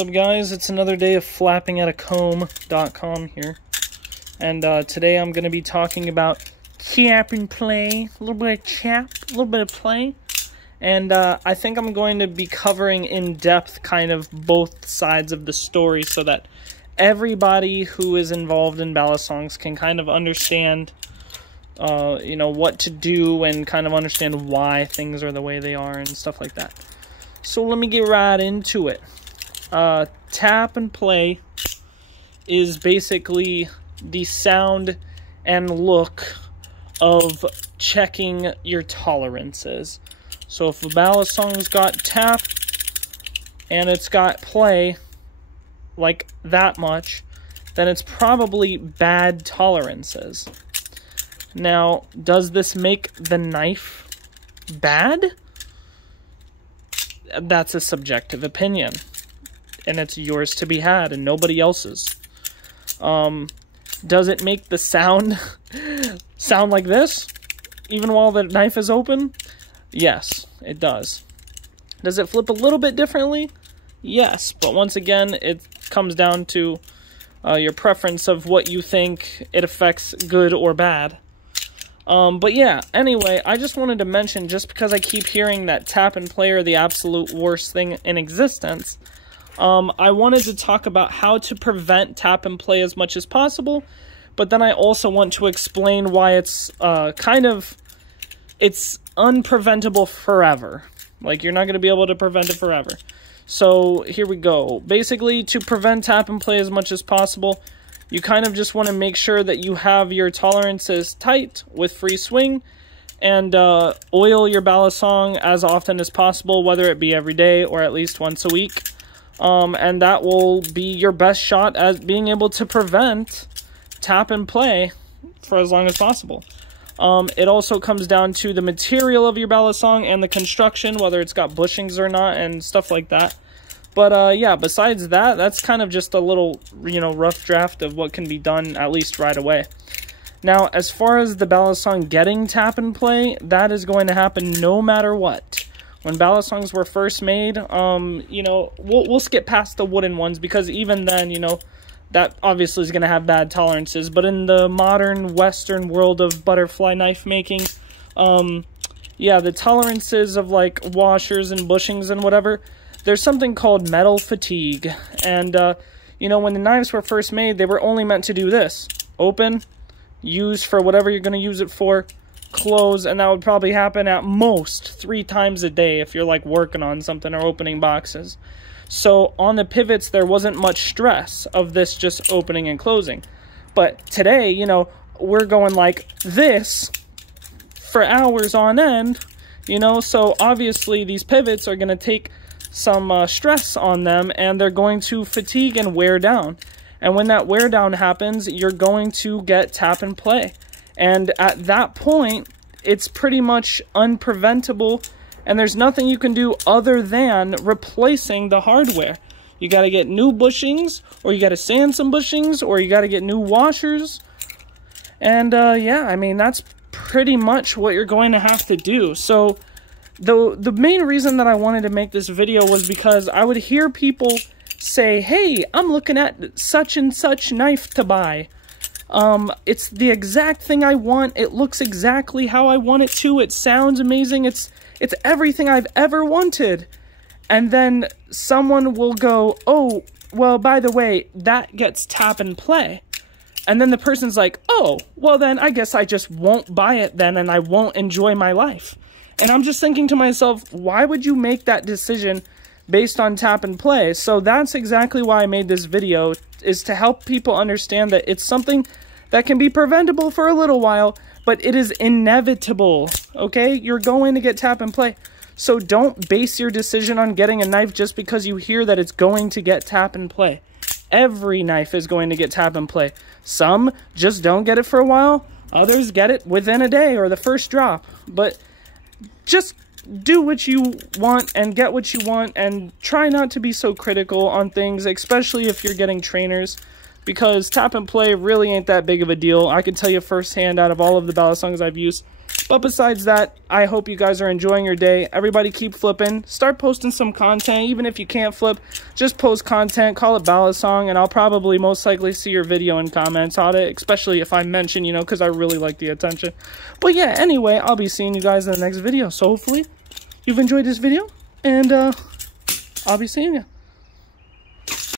What's up guys, it's another day of flappingatacomb.com here, and today I'm going to be talking about tap and play, a little bit of tap, a little bit of play, and I think I'm going to be covering in depth kind of both sides of the story so that everybody who is involved in Balisongs can kind of understand you know, what to do and kind of understand why things are the way they are and stuff like that. So let me get right into it. Tap and play is basically the sound and look of checking your tolerances. So if a Balisong's got tap and it's got play like that much, then it's probably bad tolerances. Now, does this make the knife bad? That's a subjective opinion, and it's yours to be had and nobody else's. Does it make the sound sound like this, even while the knife is open? Yes, it does. Does it flip a little bit differently? Yes, but once again, it comes down to your preference of what you think it affects good or bad. But yeah, anyway, I just wanted to mention, just because I keep hearing that tap and play are the absolute worst thing in existence, I wanted to talk about how to prevent tap and play as much as possible, but then I also want to explain why it's it's unpreventable forever. Like, you're not going to be able to prevent it forever. So, here we go. Basically, to prevent tap and play as much as possible, you kind of just want to make sure that you have your tolerances tight with free swing, and oil your Balisong as often as possible, whether it be every day or at least once a week. And that will be your best shot at being able to prevent tap and play for as long as possible. It also comes down to the material of your Balisong and the construction, whether it's got bushings or not and stuff like that. But, yeah, besides that, that's kind of just a little, you know, rough draft of what can be done, at least right away. Now, as far as the Balisong getting tap and play, that is going to happen no matter what. When Balisongs were first made, you know, we'll skip past the wooden ones, because even then, you know, that obviously is going to have bad tolerances. But in the modern Western world of butterfly knife making, yeah, the tolerances of, like, washers and bushings and whatever, there's something called metal fatigue, and, you know, when the knives were first made, they were only meant to do this. Open, use for whatever you're going to use it for, close, and that would probably happen at most 3 times a day if you're, like, working on something or opening boxes. So, on the pivots, there wasn't much stress of this just opening and closing. But today, you know, we're going like this for hours on end, you know, so obviously these pivots are going to take some stress on them, and they're going to fatigue and wear down. And when that wear down happens, you're going to get tap and play. And at that point, it's pretty much unpreventable, and there's nothing you can do other than replacing the hardware. You got to get new bushings, or you got to sand some bushings, or you got to get new washers. And yeah, I mean, that's pretty much what you're going to have to do. So the main reason that I wanted to make this video was because I would hear people say, hey, I'm looking at such and such knife to buy. It's the exact thing I want. It looks exactly how I want it to. It sounds amazing. It's everything I've ever wanted. And then someone will go, oh, well, by the way, that gets tap and play. And then the person's like, oh, well, then I guess I just won't buy it then, and I won't enjoy my life. And I'm just thinking to myself, why would you make that decision based on tap and play? So that's exactly why I made this video, is to help people understand that it's something that can be preventable for a little while, but it is inevitable, okay? You're going to get tap and play. So don't base your decision on getting a knife just because you hear that it's going to get tap and play. Every knife is going to get tap and play. Some just don't get it for a while. Others get it within a day or the first drop. But just do what you want and get what you want, and try not to be so critical on things, especially if you're getting trainers, because tap and play really ain't that big of a deal. I can tell you firsthand, out of all of the Balisongs I've used, But besides that, I hope you guys are enjoying your day. Everybody keep flipping. Start posting some content. Even if you can't flip, just post content. Call it Ballad Song, and I'll probably most likely see your video and comments on it, especially if I mention, you know, because I really like the attention. But yeah, anyway, I'll be seeing you guys in the next video. So hopefully you've enjoyed this video, and I'll be seeing you.